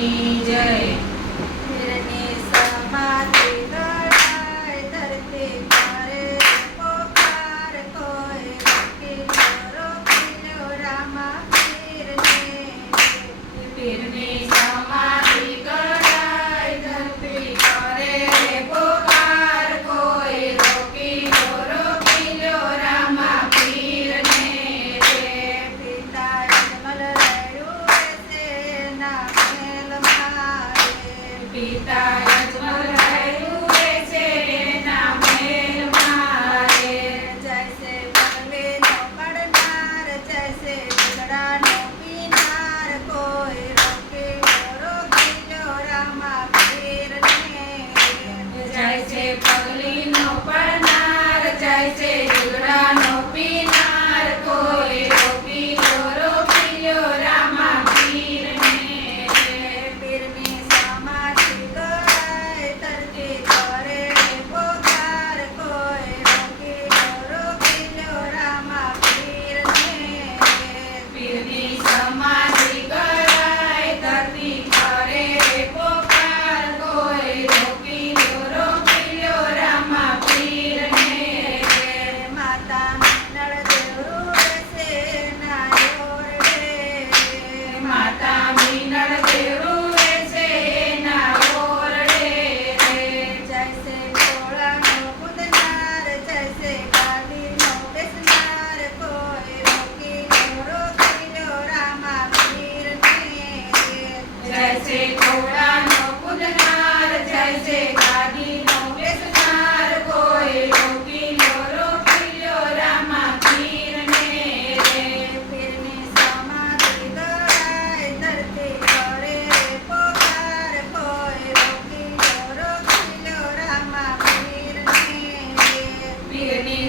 ની જય હિરની સમાતે લડાય ધરતી કરે પોકાર કોઈ કે કરો કિલો રામા પીરને પીરને Fíjate.